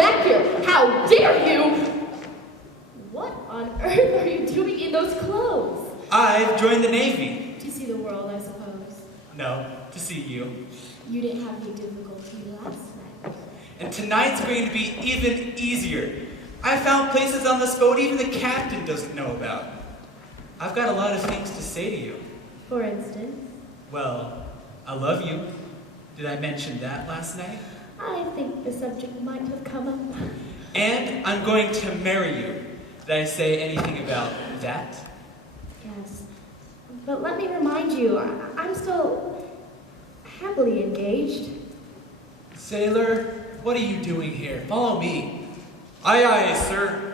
back here. How dare you? What on earth are you doing in those clothes? I've joined the Navy. To see the world, I suppose. No, to see you. You didn't have any difficulty last night. And tonight's going to be even easier. I found places on this boat even the captain doesn't know about. I've got a lot of things to say to you. For instance? Well, I love you. Did I mention that last night? I think the subject might have come up. And I'm going to marry you. Did I say anything about that? Yes. But let me remind you, I'm still happily engaged. Sailor, what are you doing here? Follow me. Aye, aye, sir.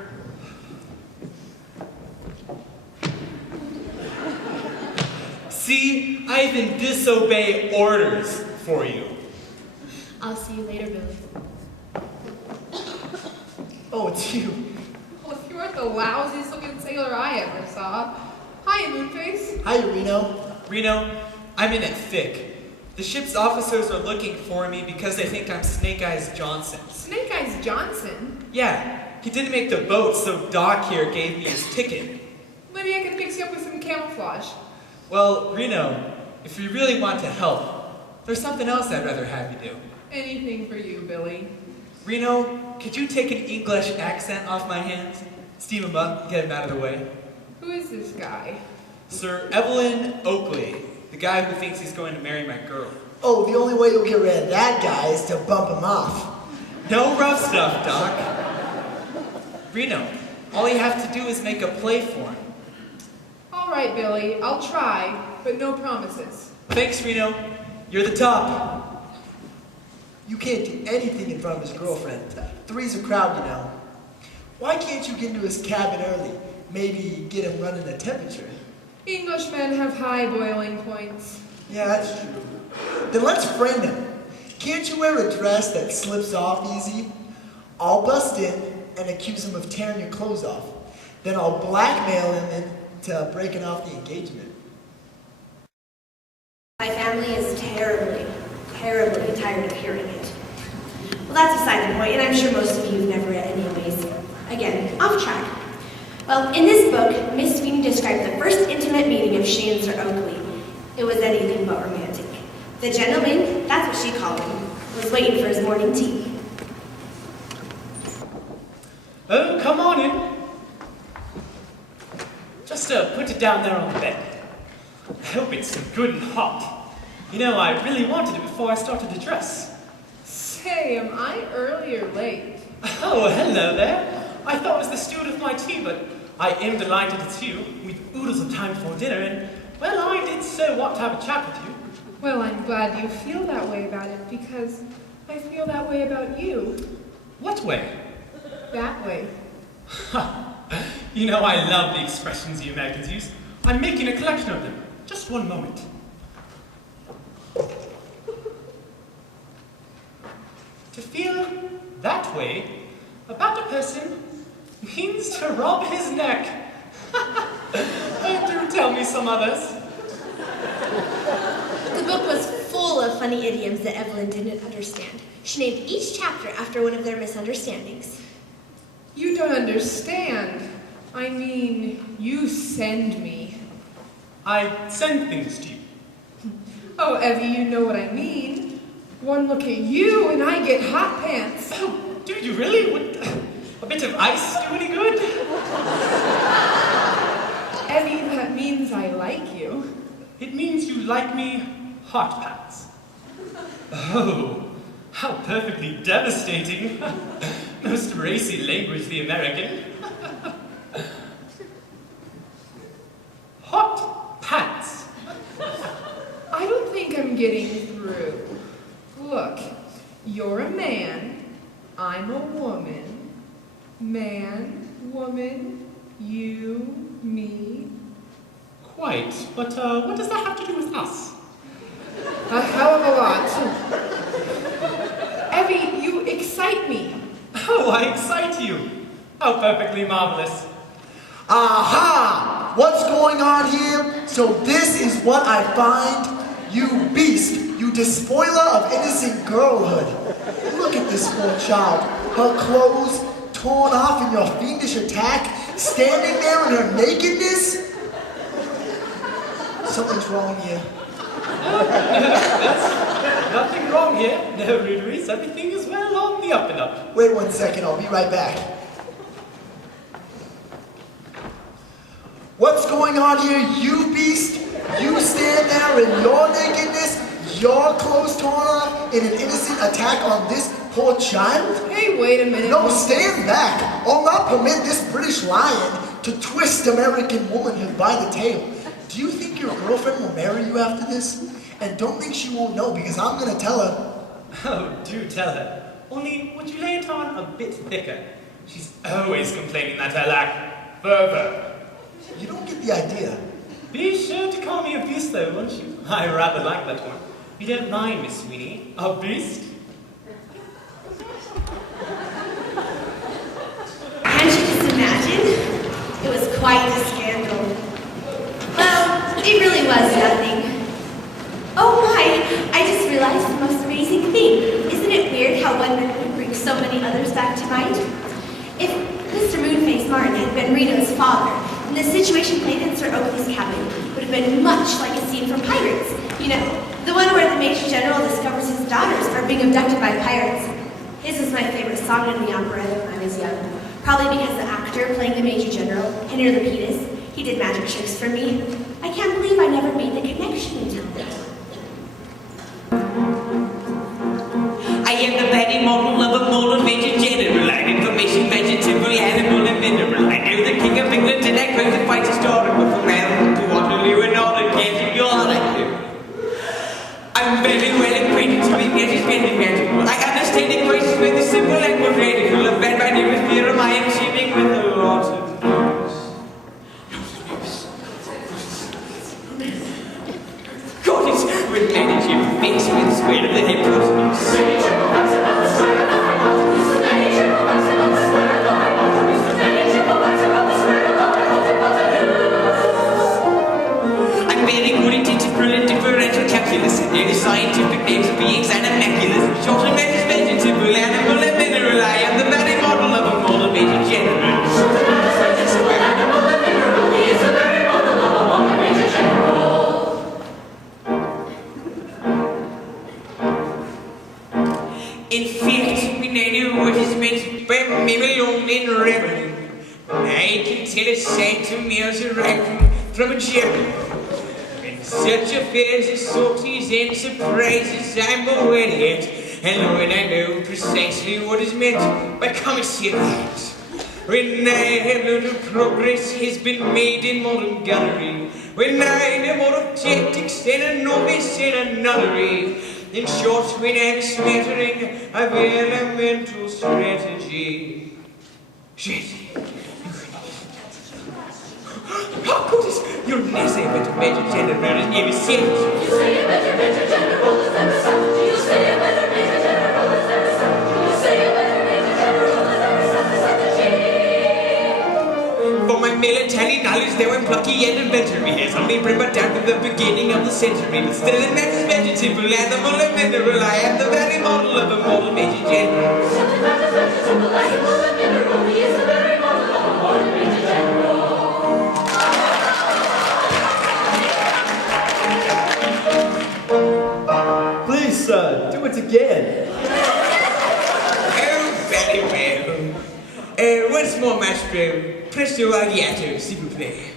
See, I even disobey orders for you. I'll see you later, Billy. Oh, it's you. Well, you aren't the lousiest looking sailor I ever saw. Hiya, Moonface. Hi, Reno. Reno, I'm in it thick. The ship's officers are looking for me because they think I'm Snake Eyes Johnson. Snake Eyes Johnson? Yeah, he didn't make the boat, so Doc here gave me his ticket. Maybe I can fix you up with some camouflage. Well, Reno, if you really want to help, there's something else I'd rather have you do. Anything for you, Billy. Reno, could you take an English accent off my hands? Steam him up, get him out of the way. Who is this guy? Sir Evelyn Oakley, the guy who thinks he's going to marry my girl. Oh, the only way you'll get rid of that guy is to bump him off. No rough stuff, Doc. Reno, all you have to do is make a play for him. All right, Billy, I'll try, but no promises. Thanks, Reno. You're the top. You can't do anything in front of his girlfriend. Three's a crowd, you know. Why can't you get into his cabin early? Maybe get him running a temperature. Englishmen have high boiling points. Yeah, that's true. Then let's friend him. Can't you wear a dress that slips off easy? I'll bust in and accuse him of tearing your clothes off. Then I'll blackmail him into breaking off the engagement. My family is terribly, terribly tired of hearing it. Well, that's beside the point, and I'm sure most of you have never read anyways. Again, off track. Well, in this book, Miss Sweeney described the first intimate meeting of she and Sir Oakley. It was anything but romantic. The gentleman, that's what she called him, was waiting for his morning tea. Oh, come on in. Just put it down there on the bed. I hope it's good and hot. You know, I really wanted it before I started to dress. Say, am I early or late? Oh, hello there. I thought it was the steward of my tea, but I am delighted it's you. We've oodles of time for dinner, and, well, I did so want to have a chat with you. Well, I'm glad you feel that way about it, because I feel that way about you. What way? That way. You know, I love the expressions you Americans use. I'm making a collection of them. Just one moment. To feel that way about a person means to rob his neck. Oh, do tell me some others. The book was full of funny idioms that Evelyn didn't understand. She named each chapter after one of their misunderstandings. You don't understand. I mean, you send me. I send things to you. Oh, Evie, you know what I mean. One look at you and I get hot pants. Oh, do you really? Would a bit of ice do any good? Evie, that means I like you. It means you like me hot pants. Oh, how perfectly devastating. Most racy language, the American. Hot pants. I don't think I'm getting through. Look, you're a man, I'm a woman. Man, woman, you, me. Quite, but what does that have to do with us? A hell of a lot. Evie, you excite me. Oh, I excite you. How perfectly marvelous. Aha! What's going on here? So this is what I find? You beast, you despoiler of innocent girlhood. Look at this poor child. her clothes torn off in your fiendish attack, standing there in her nakedness? Something's wrong here. Nothing wrong here. No, Ruderies, everything is well on the up and up. Wait 1 second, I'll be right back. What's going on here, you beast? You stand there in your nakedness, your clothes torn off, in an innocent attack on this poor child? Hey, wait a minute. No, stand back. I'll not permit this British lion to twist American womanhood by the tail. Do you think your girlfriend will marry you after this? And don't think she won't know, because I'm gonna tell her. Oh, do tell her. Only, would you lay it on a bit thicker? She's always complaining that I lack fervor. You don't get the idea. Be sure to call me a beast, though, won't you? I rather like that one. You don't mind, Miss Sweeney? A beast? Can't you just imagine? It was quite a scandal. Well, it really was nothing. Oh my, I just realized the most amazing thing. Isn't it weird how one memory brings so many others back to mind? If Mr. Moonface Martin had been Rita's father, then the situation played in Sir Oakley's cabin would have been much like a scene from Pirates. You know, the one where the Major General discovers his daughters are being abducted by pirates. His is my favorite song in the opera when I was young. Probably because the actor playing the Major General, Henry Lapidus, he did magic tricks for me. I can't believe I never made the connection until now. I am the very model of a model Major General. I'm information, vegetable, animal, and mineral. I know the King of England and I quote the fight historical from Melbourne to Waterloo and all the getting all I do. I'm very well acquainted to English is very magical. I understand equations with the simple and quadratical. I've been my name is Theorem, I am teaming with a lot of news. God, it's with energy mixed with square of the hypotenuse. I'm very good at integral and differential calculus, and the scientific names of beings and immaculate. Short and vegetable, animal, and mineral. I am the very model of a model Major General. In fact, we now know what is meant by Mamelon and reveling. I can tell a sight of meals arriving from a gentleman. In such affairs as sorties and surprises, I'm aware yet, and when I know precisely what is meant by commissariat. When I have learned of progress has been made in modern gunnery, when I know more of tactics than a novice in a nunnery. In short, when I'm smattering of elemental strategy. How good is your never better Major General is never said? You say a better Major General is never said. You say a better Major General is never said. You say a better Major General is never said. For my military knowledge, though I'm plucky and inventory, has only bring me down to the beginning of the century. But still, in that vegetable, animal, and mineral, I am the very model of a model Major General. Something that is vegetable, animal, and mineral, he is the very model of a model Major General. Please, sir, do it again. Oh, very well. Once more, Maestro. Presto agiato, s'il vous plaît.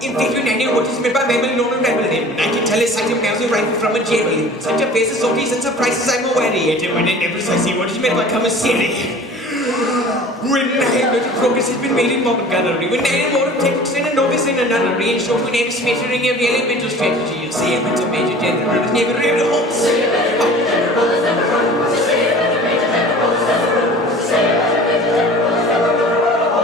In fact, when I know what is meant by Mamelon and reveling, I can tell a sight of mouse rifle from a javelin. Such a face of sorties and surprises I'm aware yet, and when I know precisely what is meant by commissary. When I have learned of progress has been made in modern gunnery, when I am more of tactics than a novice in a nunnery, in short, when I am smattering of elemental strategy, you'll say a better Major General is never real to hold. Say a better Major General is never wrong. Say a better Major General is never wrong. Say a better Major General is never wrong.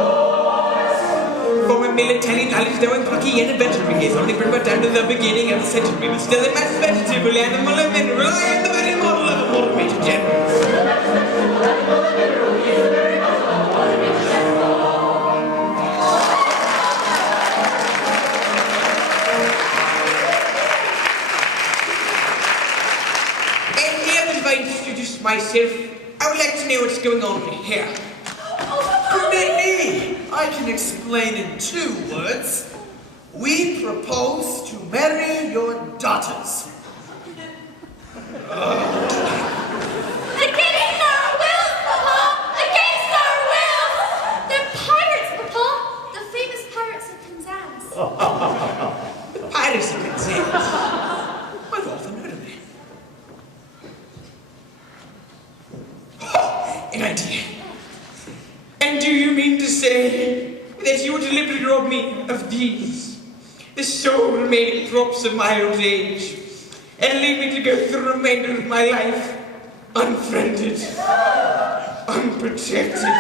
For my military knowledge, though I'm plucky and adventuring, is only bring me down to the beginning of the century, but still it matters vegetable, animal, and mineral. I am the very model of a model Major General. myself, I would like to know what's going on here. Permit me! I can explain in 2 words. We propose to marry your daughters. Against our wills, Papa! Against our wills! They're pirates, Papa! The famous pirates of Penzance. The pirates of Penzance. I've often heard of them. An idea. And do you mean to say that you would deliberately rob me of these, the sole remaining props of my old age, and leave me to go through the remainder of my life unfriended, unprotected,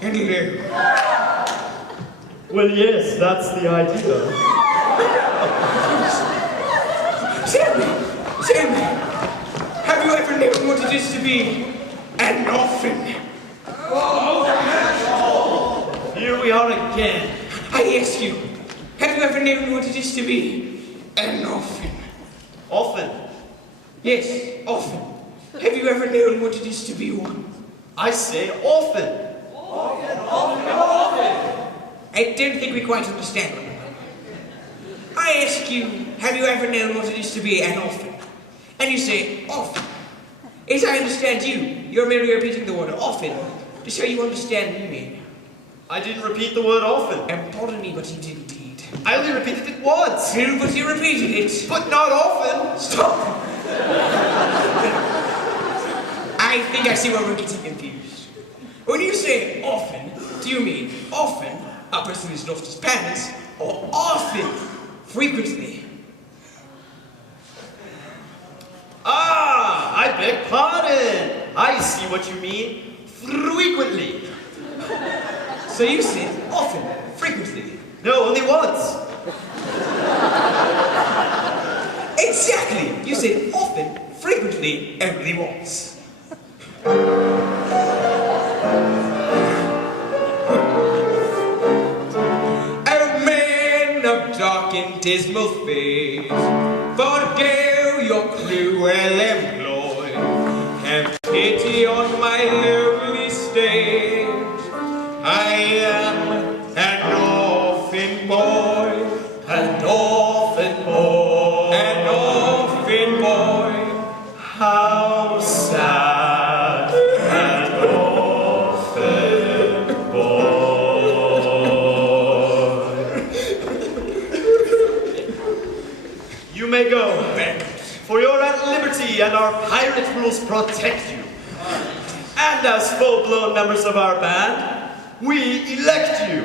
and alone? Well, yes, that's the idea. Tell me, have you ever known what it is to be an orphan? Here we are again. I ask you, have you ever known what it is to be an orphan? Often. Yes, often. Have you ever known what it is to be one? I say often. I don't think we quite understand one another. I ask you, have you ever known what it is to be an orphan? And you say, often. As I understand you, you're merely repeating the word often to show you understand me. I didn't repeat the word often. And pardon me, but you did indeed. I only repeated it once. True, but you repeated it. But not often. Stop! I think I see where we're getting confused. When you say often, do you mean often a person has lost his parents, or often, frequently? Ah, I beg pardon. I see what you mean. Frequently. So you said often, frequently. No, only once. Exactly! You said often, frequently, only once. Oh man of dark and dismal face, forego your cruel employ. Have pity on my lonely state. I am an orphan boy, an orphan boy, an orphan boy. How sad, an orphan boy. You may go, for you're at liberty and our pirate rules protect you. And as full-blown members of our band, we elect you.